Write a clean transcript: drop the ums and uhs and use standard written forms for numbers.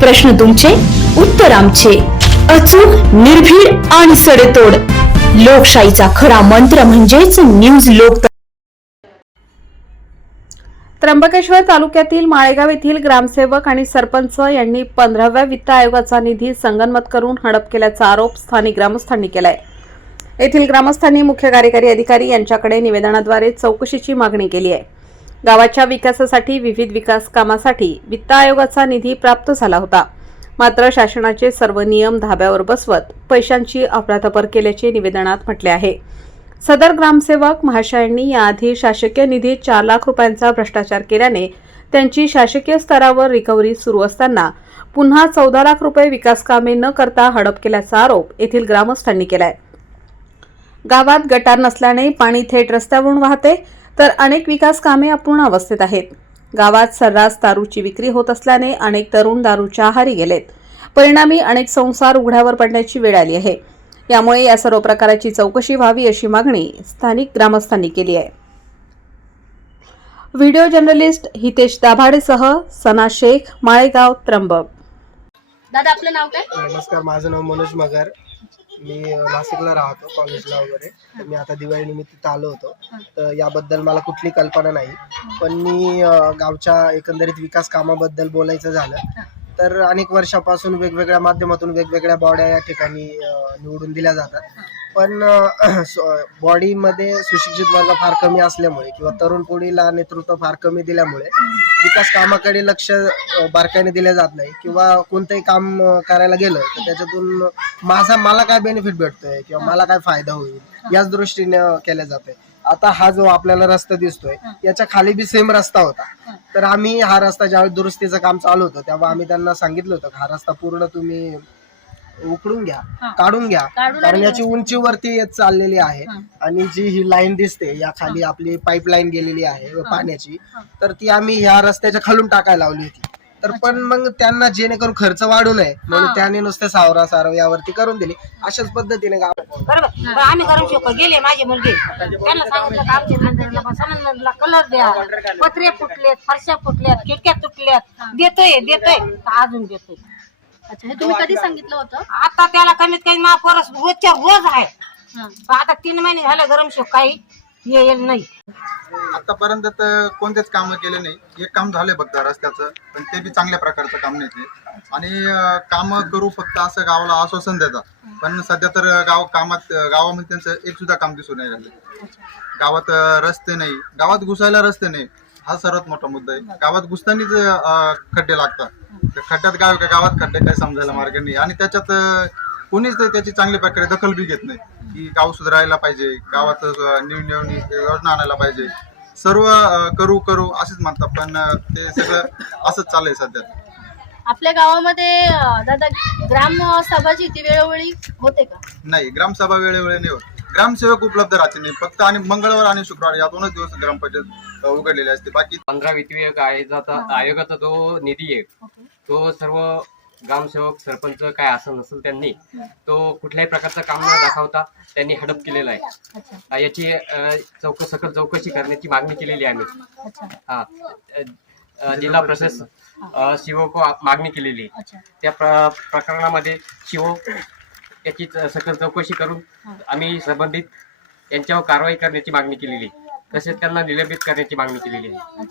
प्रश्न तुमचे, उत्तर आमचे. अचूक, निर्भीड आणि सडेतोड. लोकशाहीचा खरा मंत्र म्हणजेच न्यूज लोक. त्र्यंबकेश्वर तालुक्यातील माळेगाव येथील ग्रामसेवक आणि सरपंच यांनी 15व्या वित्त आयोगाचा निधी संगनमत करून हडप केल्याचा आरोप स्थानिक ग्रामस्थांनी केलाय. येथील ग्रामस्थांनी मुख्य कार्यकारी अधिकारी यांच्याकडे निवेदनाद्वारे चौकशीची मागणी केली आहे. गावाच्या विकासासाठी विविध विकास कामासाठी वित्त आयोगाचा निधी प्राप्त झाला होता. मात्र शासनाचे सर्व नियम धाब्यावर बसवत पैशांची अफरातफर केल्याचे निवेदनात म्हटले आहे. सदर ग्रामसेवक महाशयांनी याआधी शासकीय निधीत 4 लाख रुपयांचा भ्रष्टाचार केल्याने त्यांची शासकीय स्तरावर रिकव्हरी सुरू असताना पुन्हा 14 लाख रुपये विकास कामे न करता हडप केल्याचा आरोप येथील ग्रामस्थांनी केलाय. गावात गटार नसल्याने पाणी थेट रस्त्यावरून वाहते, तर अनेक विकास कामे अपूर्ण अवस्थेत आहेत. गावात सर्रास दारूची विक्री होत असल्याने अनेक तरुण दारूच्या आहारी गेलेत. परिणामी अनेक संसार उघड्यावर पडण्याची वेळ आली आहे. यामुळे या सर्व प्रकाराची चौकशी व्हावी अशी मागणी स्थानिक ग्रामस्थांनी केली आहे. व्हिडिओ जर्नलिस्ट हितेश दाभाडेसह सना शेख, माळेगाव, त्र्यंबक. दादा आपलं नाव काय? नमस्कार, माझं नाव मनोज मगर. मी नाशिकला राहतो, कॉलेजला वगैरे. तर मी आता दिवाळी निमित्त आलो होतो. तर याबद्दल मला कुठली कल्पना नाही, पण मी गावच्या एकंदरीत विकास कामाबद्दल बोलायचं झालं तर अनेक वर्षापासून वेगवेगळ्या माध्यमातून वेगवेगळ्या बॉड्या या ठिकाणी निवडून दिल्या जातात. पण बॉडीमध्ये सुशिक्षित वर्ग फार कमी असल्यामुळे किंवा तरुण पिढीला नेतृत्व फार कमी दिल्यामुळे विकास कामाकडे लक्ष बारकाईने दिले जात नाही किंवा कोणतंही काम करायला गेलं तर त्याच्यातून मला काय बेनिफिट भेटतोय किंवा मला काय फायदा होईल याच दृष्टीने केलं जातंय. आता हा जो आपल्याला रस्ता दिसतोय याच्या खाली बी सेम रस्ता होता. तर आम्ही हा रस्ता ज्यावेळी दुरुस्तीचं काम चालू होतं तेव्हा आम्ही त्यांना सांगितलं होतं हा रस्ता पूर्ण तुम्ही उकळून घ्या, काढून घ्या, कारण याची उंचीवरती येत चाललेली आहे. आणि जी ही लाईन दिसते या खाली आपली पाईपलाईन गेलेली आहे पाण्याची, तर ती आम्ही ह्या रस्त्याच्या खालून टाकायला लावली होती. तर पण मग त्यांना जेणेकरून खर्च वाढू नये म्हणून त्याने नुसते सारव यावरती करून दिली. अशाच पद्धतीने बरोबर आम्ही करू शकतो. गेले माझे मुलगे, त्यांना सांगितलं की आमच्या मंदिराला समजला कलर द्या, पत्रे फुटलेत, फरशा फुटल्यात, खिडक्या तुटल्यात, देतोय अजून देतोय. अच्छा, हे तुम्ही कधी सांगितलं होतं? आता त्याला कमीत कमी महापौरस रोजच्या रोज आहे. आता 3 महिने झाले गरम शोक काही येईल नाही. आतापर्यंत तर कोणतेच काम केले नाही. एक काम झालंय फक्त रस्त्याचं, पण ते बी चांगल्या प्रकारचं काम नाही ते. आणि काम करू फक्त असं गावाला आश्वासन देतात, पण सध्या तर गावामध्ये त्यांचं एक सुद्धा काम दिसून नाही राहिलं. गावात रस्ते नाही, गावात घुसायला रस्ते नाही, हा सर्वात मोठा मुद्दा आहे. गावात घुसतानीच खड्डे लागतात. खड्ड्यात गावात खड्डे काय समजायला मार्ग नाही. आणि त्याच्यात कोणीच त्याची चांगल्या प्रकारे दखल बी घेत नाही की गाव सुधारायला पाहिजे, गावात नवीन योजना आणायला पाहिजे. सर्व करू असेच म्हणतात, पण ते सगळं असंच चाललंय सध्या. आपल्या गावामध्ये दादा ग्रामसभाची ती वेळोवेळी होते का? नाही, ग्रामसभा वेळोवेळी नाही होत. ग्रामसेवक उपलब्ध राहते नाही, फक्त आणि मंगळवार आणि शुक्रवार या 2च दिवस ग्रामपंचायत उघडलेली असते. बाकी 15 वित्त आयोगाचा जो निधी आहे तो सर्व ग्रामसेवक सरपंच काय असं नसेल त्यांनी तो कुठल्याही प्रकारचं काम न दाखवता त्यांनी हडप केलेला आहे. याची सकल चौकशी करण्याची मागणी केलेली आहे आम्ही. जिल्हा प्रशासन सीओ को मागणी केलेली आहे. त्या प्रकरणामध्ये सीओ याची सकल चौकशी करून आम्ही संबंधित यांच्यावर कारवाई करण्याची मागणी केलेली आहे. तसेच त्यांना निलंबित करण्याची मागणी केलेली आहे.